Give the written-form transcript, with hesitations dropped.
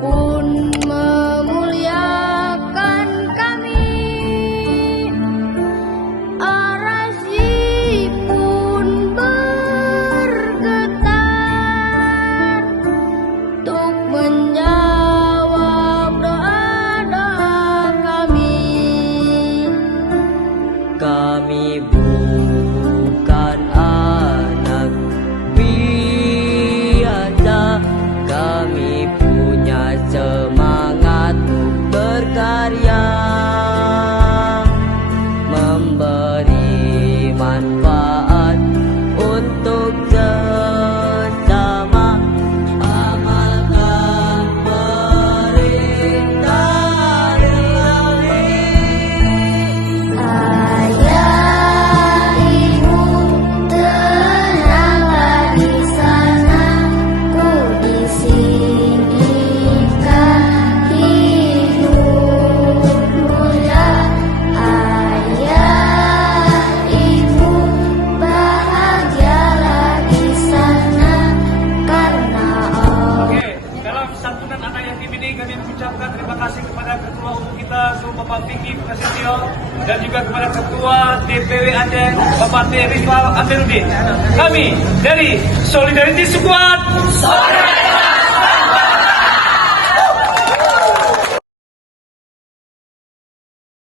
pun memuliakan kami, arasy pun bergetar untuk menjawab doa-doa kami. Kami bukan anak biasa, kami punya semangat untuk berkarya, memberi manfaat untuk sesama, amalkan perintah Ilahi. Ayah, ibu, tenanglah di sana, ku di sini kan hidup mulia. Ayah, ibu, bahagialah di sana karena Allah. Oke, dalam santunan anak yatim ini kami mengucapkan terima kasih kepada Ketua Umum kita, Bapak Vicky Prasetyo, dan juga kepada Ketua DPW Aceh, Bapak T. Rizal Amiruddin. Kami dari Solidarity Squad.